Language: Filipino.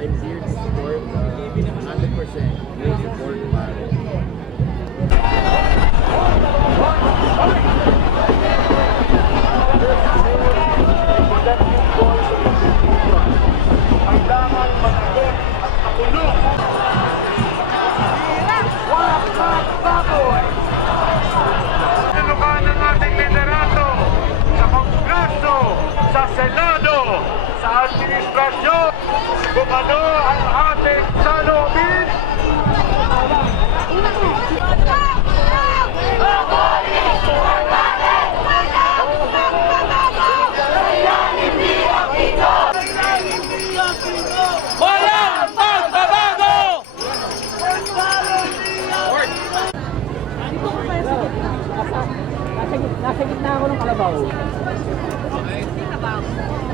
I'm here to support 100% yung support pare. Kailangan managot at makulong. Tinukan ng ating liderato sa Kongreso, sa Senado, sa Administrasyon, kung ano ang ating saloobin. Walang pagbabago! Nasa gitna ako ng kalabaw. Okay.